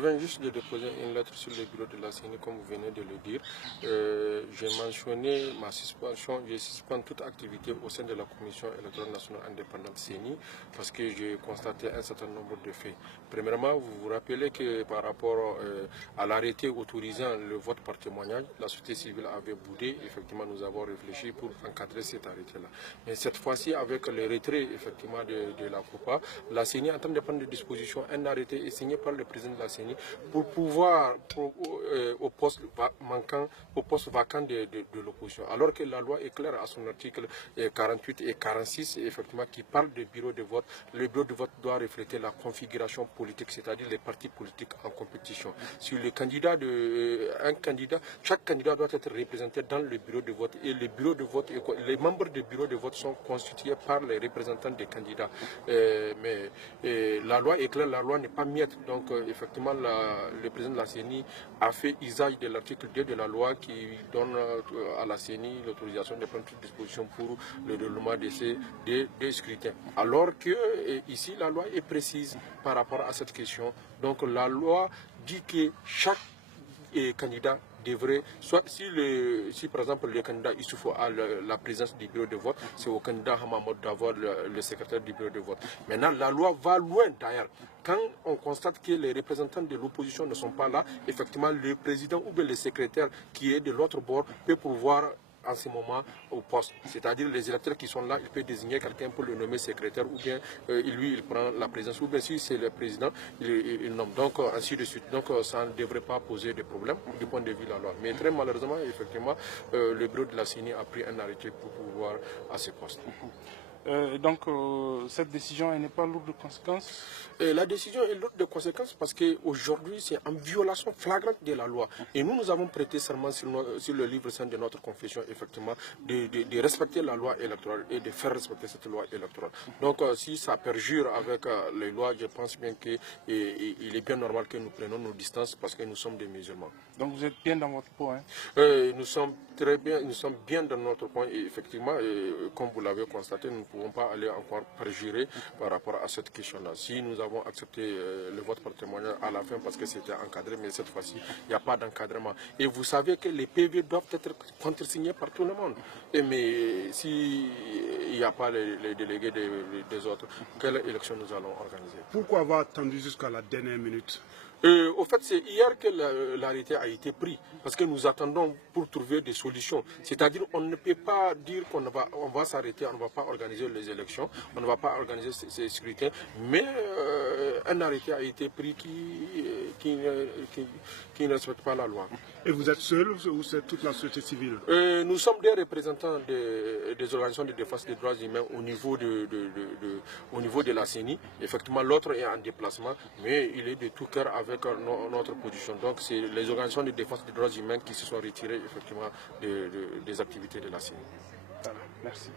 viens juste de déposer une lettre sur le bureau de la CENI, comme vous venez de le dire. J'ai mentionné ma suspension, je suspends toute activité au sein de la Commission électorale nationale indépendante CENI parce que j'ai constaté un certain nombre de faits. Premièrement, vous vous rappelez que par rapport à l'arrêté autorisant le vote par témoignage, la société civile avait boudé. Effectivement, nous avons réfléchi pour encadrer cet arrêté-là. Mais cette fois-ci, avec le retrait effectivement de la COPA, la CENI est en train de prendre des dispositions. Un arrêté est signé par le président de la CENI pour pouvoir, au poste vacant de l'opposition. Alors que la loi est claire à son article 48 et 46, effectivement, qui parle de bureau de vote. Le bureau de vote doit refléter la configuration politique, c'est-à-dire les partis politiques en compétition. Sur le candidat chaque candidat doit être représenté dans le bureau de vote. Et le bureau de vote, les membres du bureau de vote sont constitués par les représentants des candidats. Mais la loi est claire, la loi n'est pas muette. Donc effectivement, le président de la CENI a fait usage de l'article 2 de la loi qui donne à la CENI l'autorisation de prendre toute disposition pour le déroulement de ces scrutins. Alors que ici, la loi est précise par rapport à cette question. Donc la loi dit que chaque candidat devrait, soit si par exemple le candidat Issoufou a la présence du bureau de vote, c'est au candidat Hamamod d'avoir le secrétaire du bureau de vote. Maintenant, la loi va loin d'ailleurs. Quand on constate que les représentants de l'opposition ne sont pas là, effectivement, le président ou bien le secrétaire qui est de l'autre bord peut pouvoir en ce moment au poste. C'est-à-dire les électeurs qui sont là, il peut désigner quelqu'un pour le nommer secrétaire ou bien lui, il prend la présence. Ou bien si c'est le président, il nomme. Donc ainsi de suite. Donc ça ne devrait pas poser de problème du point de vue de la loi. Mais très malheureusement, effectivement, le bureau de la CENI a pris un arrêté pour pouvoir à ce poste. Donc cette décision n'est pas lourde de conséquences? La décision est lourde de conséquences parce qu'aujourd'hui c'est en violation flagrante de la loi. Et nous avons prêté serment sur le livre saint de notre confession, effectivement, de respecter la loi électorale et de faire respecter cette loi électorale. Donc si ça perjure avec les lois, je pense bien qu'il est bien normal que nous prenions nos distances parce que nous sommes des musulmans. Donc vous êtes bien dans votre point, hein? Nous sommes très bien, nous sommes bien dans notre point et effectivement, comme vous l'avez constaté, nous ne pouvons pas aller encore perjurer par rapport à cette question-là. Si nous avons accepté le vote par témoignage à la fin parce que c'était encadré, mais cette fois-ci, il n'y a pas d'encadrement. Et vous savez que les PV doivent être contresignés par tout le monde. Mais s'il n'y a pas les délégués des autres, quelle élection nous allons organiser? Pourquoi avoir attendu jusqu'à la dernière minute? Au fait, c'est hier que l'arrêté a été pris, parce que nous attendons pour trouver des solutions. C'est-à-dire qu'on ne peut pas dire qu'on va s'arrêter, on ne va pas organiser les élections, on ne va pas organiser ces scrutins, mais un arrêté a été pris qui ne respecte pas la loi. Et vous êtes seul ou c'est toute la société civile? Nous sommes des représentants des organisations de défense des droits humains au niveau de la CENI. Effectivement, l'autre est en déplacement, mais il est de tout cœur avec notre position. Donc, c'est les organisations de défense des droits humains qui se sont retirées effectivement des activités de la CENI. Merci.